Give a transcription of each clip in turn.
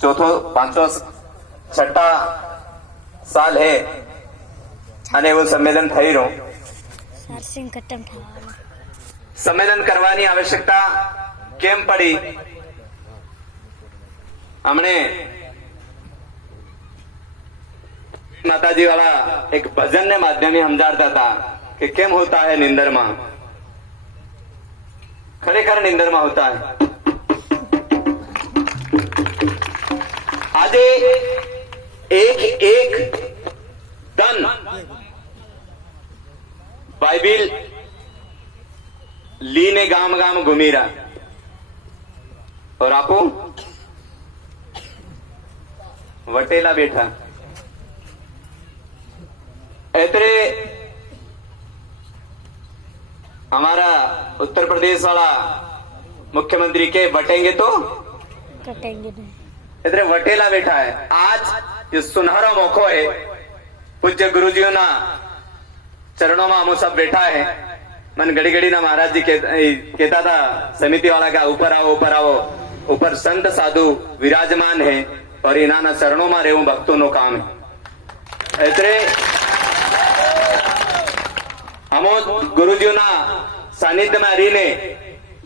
चौथो पांचो छठा साल है અને એવું સંમેલન થઈ રહ્યું. સંમેલન કરવાની આવશ્યકતા કેમ પડી? हमने माताजी वाला एक भजन ने माध्यम समझाता था कि केम होता है निंदर में. खरेखर निंदर में होता है. आज एक एक दन बाइबिल लीने गाम गाम घूमी रहा और आपो वटेला बैठा. ऐतरे हमारा उत्तर प्रदेश वाला मुख्यमंत्री के बटेंगे तो कटेंगे नहीं. ऐतरे वटेला बैठा है. आज ये सुनहरा मौका है. पूज्य गुरुजियों ना चरणों में हम सब बैठा है. मन घड़ी घड़ी ना महाराज जी कहता था समिति वाला का ऊपर आओ ऊपर आओ. ऊपर संत साधु विराजमान है और इन्हाना चरणों में रहूं भक्तों नो काम है. ऐतरे हमो गुरुजीओ ना सानिध्य में रहीने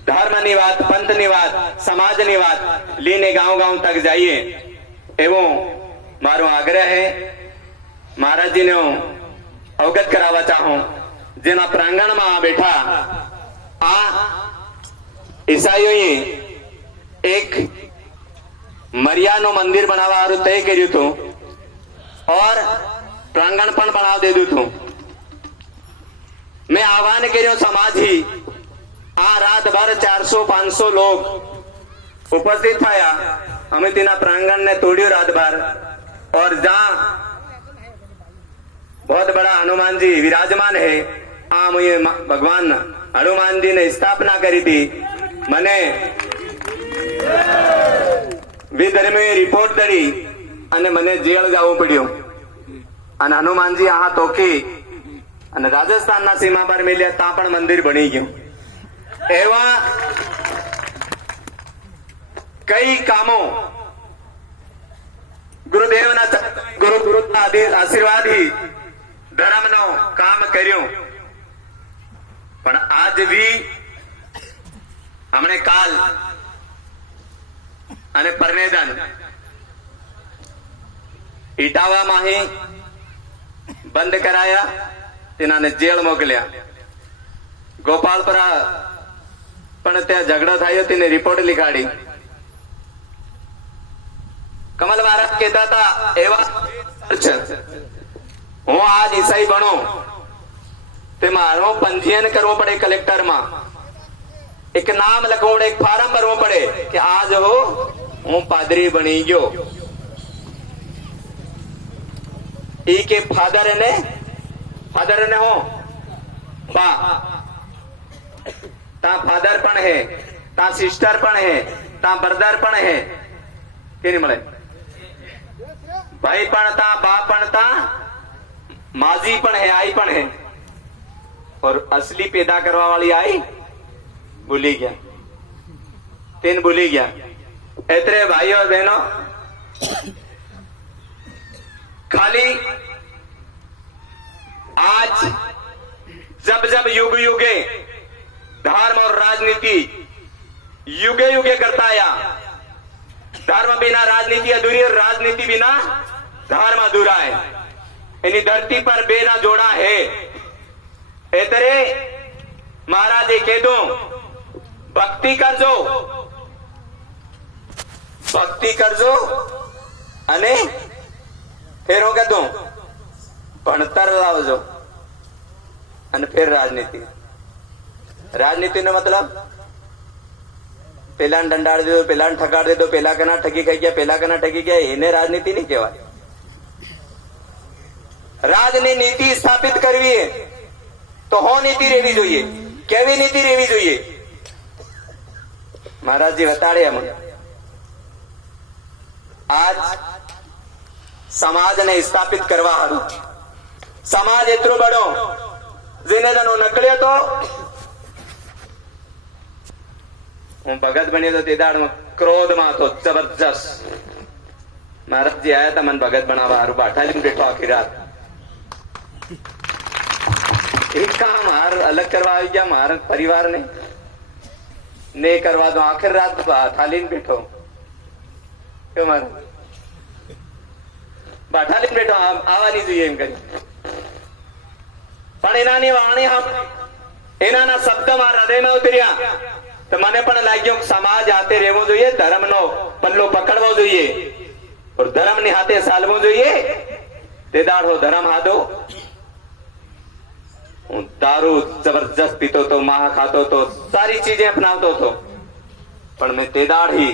धर्म ની વાત, पंथ ની વાત, समाज ની વાત લીને गांव गांव तक जाइए एवं मारो आग्रह है. महाराज जी ने अवगत करावा चाहूं. जेना प्रांगण में बैठा आ ईसाईओ एक मरियानो मंदिर बनावा हारू तय कर्યું હતું और प्रांगण पण बनाव દીધું હતું. मैं आह्वान કર્યો समाज ही आ रात भर 400-500 लोग उपस्थित थाया. અમે તેના प्रांगण ने तोड़ियो रात भर और जहां बहुत बड़ा हनुमान जी विराजमान है आ मुझे भगवान हनुमान जी ने स्थापना करी थी. मने विधर्मी रिपोर्ट दड़ी અને મને જેલ જવું પડ્યું અને હનુમાનજી આ તોકી અને રાજસ્થાનના સીમા પર મેલ્યા તા પણ મંદિર બની ગયું. એવા કઈ કામો ગુરુદેવના ગુરુના આશીર્વાદથી ધર્મનો કામ કર્યું. પણ આજ બી હમણે કાલ અને પરનેદન इटावा माही बंद कराया. तिन्हाने जेल मोकल्या. गोपालपुरा पण त्या झगड़ा थायो तिने रिपोर्ट लिखाड़ी. कमल महाराज कहता था एवा हूँ आज ईसाई बनो ते मारो पंजीयन करवो पड़े कलेक्टर में. एक नाम लखवो पड़े, एक फार्म भरवो पड़े कि आज हो हूँ पादरी बनी गयो. ई के फादर ने हो बा ता फादर पण है, ता सिस्टर पण है, ता ब्रदर पण है. केनी मळे भाई पण ता बा पण ता माजी पण है, आई पण है. और असली पैदा करवा वाली आई भूली गया, तीन भूली गया. ऐतरे भाइयों और बहनों खाली आज जब जब युग युगे धर्म और राजनीति युगे युगे करता आया. धर्म बिना राजनीति अधूरी और राजनीति बिना धर्म अधूरा है. यानी धरती पर बेना जोड़ा है. ऐतरे महाराज कह दो भक्ति करजो, भक्ति करजो अने फिर हो गया तू भणतर लावजो અને फिर राजनीति. राजनीति નો मतलब પેલાને દંડાડી દીધો, પેલાને ઠગાડી દીધો, પેલા કના ઠગી ખાઈ ગયા, પેલા કના ઠગી ગયા, એને રાજનીતિ નહીં કહેવાય. રાજની નીતિ સ્થાપિત કરવી તો હો નીતિ રહેવી જોઈએ. કેવી નીતિ રહેવી જોઈએ? મહારાજજી બતાડે અમને. આજ समाज ने स्थापित करवा हारू समाज एतरो बड़ो जेने जनो नकळ्यो तो हूँ भगत बन्यो तो ते दाड़ में क्रोध में तो जबरदस्त महाराज जी आया था मन भगत बनावा हारू बाठा लीन बैठो आखिर रात एक काम हार अलग करवा गया मार परिवार ने करवा दो आखिर रात बाठा लीन बैठो क्यों मार बाठा लीन बैठो आवा नहीं જોઈએ એમ કરી પણ એનાની વાણી એનાના શબ્દ મારા હૃદયમાં ઉતર્યા તો મને પણ લાગ્યું કે સમાજ હાથે રહેવો જોઈએ ધર્મનો પલ્લો પકડવો જોઈએ और धर्म ની હાથે ચાલવું જોઈએ તે દાડો ધર્મ હાદો હું દારૂ જબરજસ્ત પીતો તો માહ ખાતો તો સારી ચીजें अपनावतो तो પણ મેં તે દાડી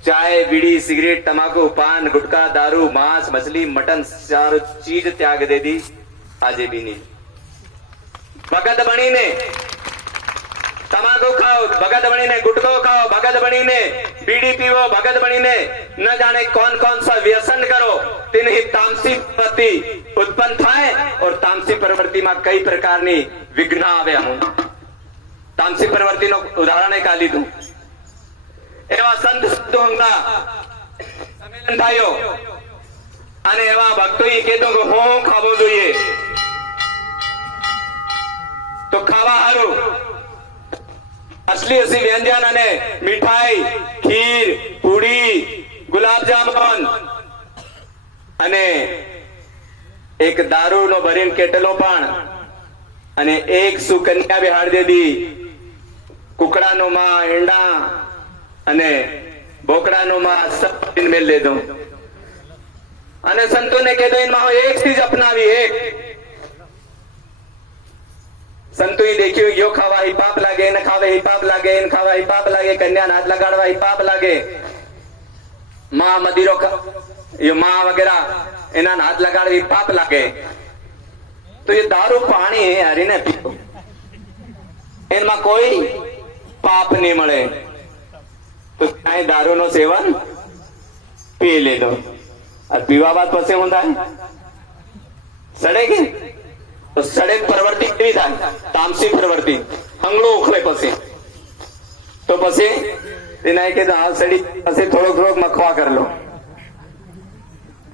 चाय बीड़ी सिगरेट तंबाकू पान गुटखा दारू मांस मछली मटन सारी चीज त्याग दे दी आजे भी नहीं भगत बनी ने तंबाकू खाओ भगत बनी ने गुटखो खाओ भगत बनी ने बीड़ी पीवो भगत बनी ने न जाने कौन कौन सा व्यसन करो तीन ही तामसी प्रवृत्ति उत्पन्न थाय और तामसी प्रवृत्ति में कई प्रकार ની વિઘ્ન આવે હું તામસી પ્રવૃત્તિ નો ઉદાહરણ એક આ લીધું એવા સંત સંતોના સંમેલન થયો અને એવા ભક્તોએ કીધું કે હું ખાવો જોઈએ તો ખાવા હારું असली असली व्यंजन અને મીઠાઈ ખીર પૂરી ગુલાબ જામુન અને એક દારૂનો ભરીને કેટલો પણ અને એક સુકન્યા બિહાડ દેદી કુકડાનો માં એંડા અને બોકડાનો માં सब મેલ લેદો અને સંતોને કીધું એમાં એક ચીજ અપનાવી એક संतोई देखियो यो खावा ही पाप लागे न खावे ही पाप लागे इन खावा ही पाप लागे कन्या हाथ लगाड़वा ही पाप लागे मां मदिरो यो मां वगैरह इना हाथ लगाड़वी पाप लागे तो ये दारू पानी है यार ने पीओ इनमें कोई पाप नहीं मळे तो चाहे दारू नो सेवन पी ले दो और पीवा बाद पसे होता है सड़ेगी तो सड़े प्रवृत्ति केवी थाय तामसी प्रवृत्ति हंगलो उखले पसे तो पसे तेना के आ सड़ी पसे थोड़ो थोड़ो मखवा कर लो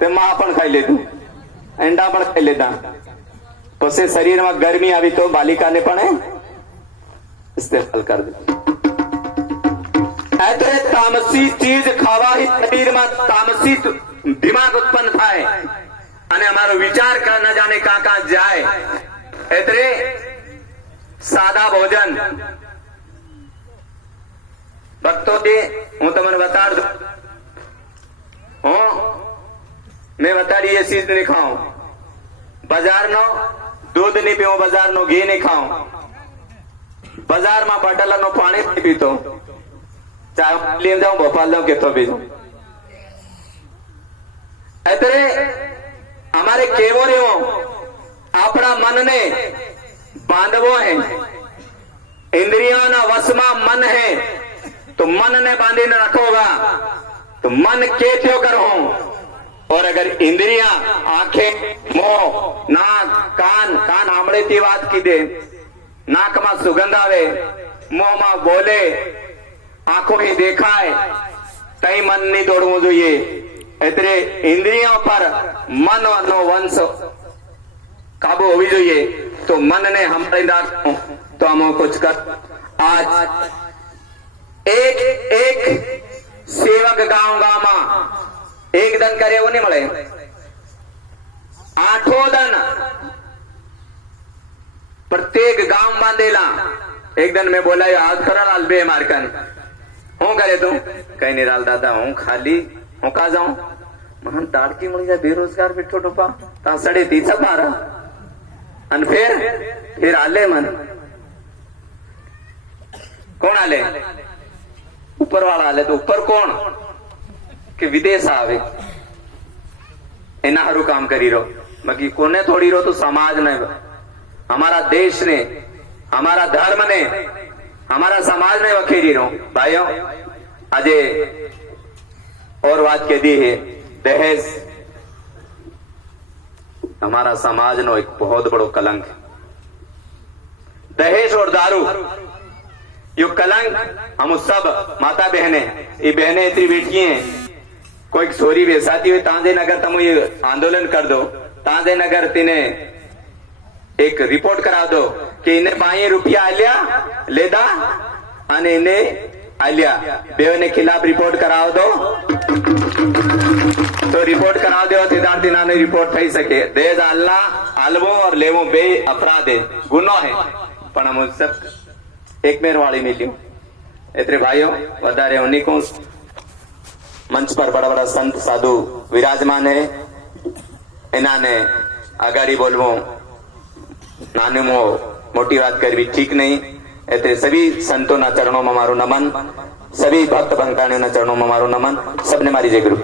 ते मां पण खाई लेतु एंडा पण खाई लेता पसे शरीर में गर्मी आवी तो बालिका ने पण इस्तेमाल कर दे ऐतरे तामसी चीज खावा ही शरीर में तामसी दिमाग उत्पन्न थाय અને અમારો વિચાર ન જાણે કાં કાં જાય એટલે સાદા ભોજન ભક્તો હું તમને બતાડ દઉં હું મેં બતાડી એ ચીજ નહીં ખાઉં બજારનો દૂધ નહીં પીવું બજારનો ઘી નહીં ખાઉં બજારમાં બોટલનો પાણી નહીં પીતો ચાહે લઈને જાઉં ભોપાલ જાઉં કે તો બીજું એટલે हमारे केवो रेवो अपना मन ने बांधवो है इंद्रियों ना वश में मन है तो मन ने बांधी न रखोगा तो मन के त्यों करो और अगर इंद्रियां आंखें मुंह नाक कान कान आमड़े की बात की दे नाक में सुगंध आवे मुंह में बोले आंखों ही देखाए तई मन नहीं दौड़वू જોઈએ એટલે इंद्रियों पर मन नो वंश काबू होवी જોઈએ तो मन ने हमारे दाखो तो हम कुछ कर आज एक एक सेवक गांव गांव में एक दिन करे वो नहीं મળે आठों दिन प्रत्येक गांव बांधेला एक दिन में बोला आज करा लाल बे मारकन हूं करे तू कहीं नहीं डाल दादा हूं खाली हूं का जाऊं महान ताड़की मળી જાય बेरोजगार बैठो टोपा ता सड़े ती सब मारा अन फिर आले मन कौन आले ऊपर वाला आले तो ऊपर कौन के विदेश आवे एना हारू काम करी रो बाकी कोने थोड़ी रो तो समाज ने हमारा देश ने हमारा धर्म ने हमारा समाज ने वखेरी रो भाइयों आजे और बात कह दी है दहेज हमारा समाज नो एक बहुत बड़ो कलंक दहेज और दारू यो कलंक हम सब माता बहने ये बहने इतनी बेटी हैं कोई सोरी वेसाती हुई तांजे नगर तम ये आंदोलन कर दो तांजे नगर तिने एक रिपोर्ट करा दो कि इन्हें 5 रुपया आलिया लेदा અને એને આલિયા બેઓને ખિલાફ રિપોર્ટ કરાવ દો તો રિપોર્ટ કરાવ દો સિદ્ધાર્થ દિનાને રિપોર્ટ થઈ શકે દેજ આલના આલવો और લેવો બે अपराध है गुनो है પણ हम सब एक मेर वाली मिलियो इतने भाइयों વધારે उन्हीं को मंच पर बड़ा बड़ा संत साधु विराजमान है इन्होंने आगाड़ी बोलवो नाने मोटी बात करवी ठीक नहीं ऐसे सभी संतों ना चरणों में मारो नमन सभी भक्त भंकाणियों ना चरणों में मारो नमन सबने मारी जय गुरु।